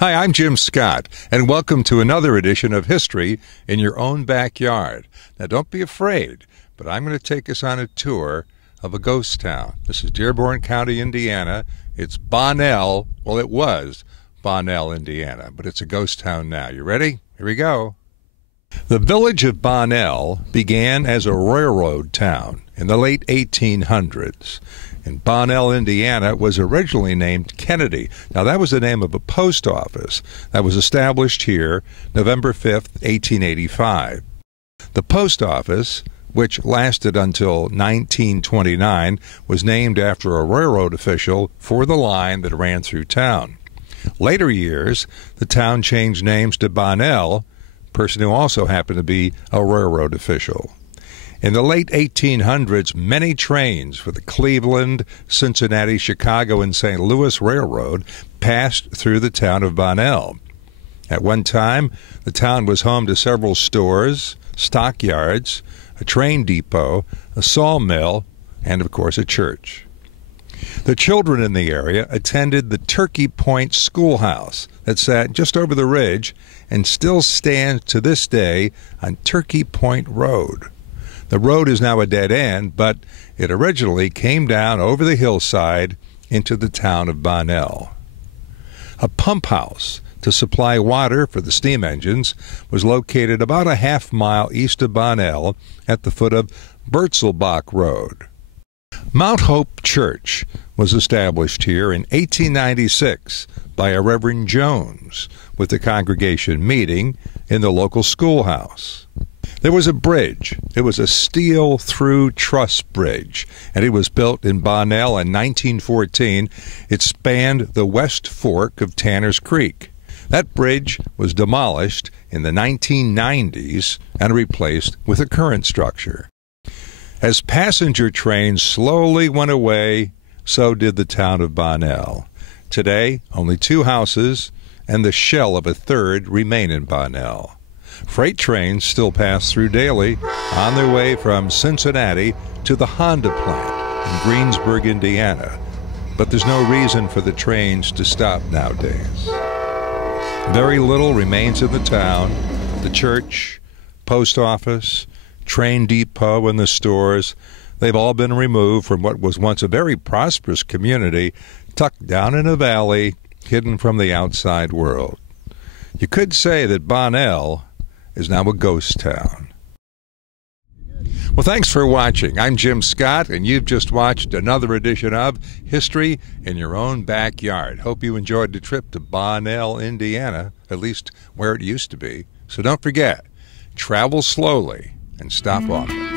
Hi, I'm Jim Scott, and welcome to another edition of History in Your Own Backyard. Now, don't be afraid, but I'm going to take us on a tour of a ghost town. This is Dearborn County, Indiana. It's Bonnell. Well, it was Bonnell, Indiana, but it's a ghost town now. You ready? Here we go. The village of Bonnell began as a railroad town in the late 1800s. And Bonnell, Indiana, was originally named Kennedy. Now, that was the name of a post office that was established here November 5th, 1885. The post office, which lasted until 1929, was named after a railroad official for the line that ran through town. Later years, the town changed names to Bonnell, a person who also happened to be a railroad official. In the late 1800s, many trains for the Cleveland, Cincinnati, Chicago, and St. Louis Railroad passed through the town of Bonnell. At one time, the town was home to several stores, stockyards, a train depot, a sawmill, and, of course, a church. The children in the area attended the Turkey Point Schoolhouse that sat just over the ridge and still stands to this day on Turkey Point Road. The road is now a dead end, but it originally came down over the hillside into the town of Bonnell. A pump house to supply water for the steam engines was located about a half-mile east of Bonnell at the foot of Burtzelbach Road. Mount Hope Church was established here in 1896 by a Reverend Jones, with the congregation meeting in the local schoolhouse. There was a bridge. It was a steel-through truss bridge, and it was built in Bonnell in 1914. It spanned the west fork of Tanner's Creek. That bridge was demolished in the 1990s and replaced with a current structure. As passenger trains slowly went away, so did the town of Bonnell. Today, only 2 houses and the shell of a third remain in Bonnell. Freight trains still pass through daily on their way from Cincinnati to the Honda plant in Greensburg, Indiana. But there's no reason for the trains to stop nowadays. Very little remains in the town. The church, post office, train depot, and the stores, they've all been removed from what was once a very prosperous community tucked down in a valley, hidden from the outside world. You could say that Bonnell is now a ghost town. Well, thanks for watching. I'm Jim Scott, and you've just watched another edition of History in Your Own Backyard. Hope you enjoyed the trip to Bonnell, Indiana, at least where it used to be. So don't forget, travel slowly and stop often.